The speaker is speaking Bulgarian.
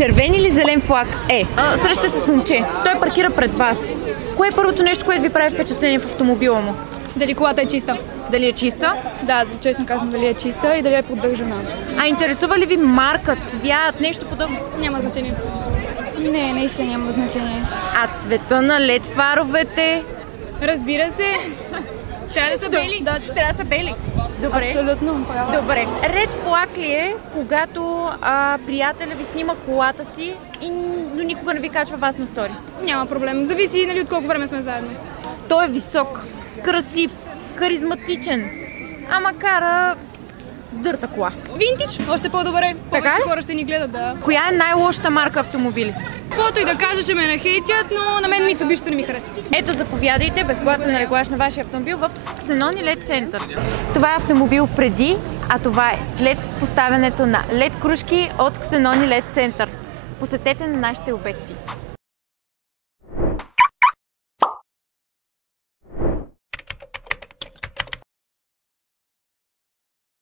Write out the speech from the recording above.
Червен или зелен флаг е. Срещате се с момче. Той паркира пред вас. Кое е първото нещо, което ви прави впечатление в автомобила му? Дали колата е чиста? Дали е чиста? Да, честно казвам, дали е чиста и дали е поддържана. А интересува ли ви марка, цвят, нещо подобно? Няма значение. Не, наистина няма значение. А цвета на LED фаровете? Разбира се. Трябва да са бели. Да, трябва да са бели. Добре. Абсолютно. Права. Добре. Ред флаг ли е, когато приятеля ви снима колата си, но никога не ви качва вас на стори? Няма проблем. Зависи, нали, от колко време сме заедно. Той е висок, красив, харизматичен, ама кара дърта кола. Винтич, още по-добре. Така Повече ли? хора ще ни гледат, да. Коя е най-лошата марка автомобили? Каквото и да кажа, ще ме нахейтят, но на мен Mitsubishi не ми харесва. Ето, заповядайте, безплатен реглаж на вашия автомобил в Xenoni LED Center. Това е автомобил преди, а това е след поставянето на LED кружки от Xenoni LED Center. Посетете на нашите обекти.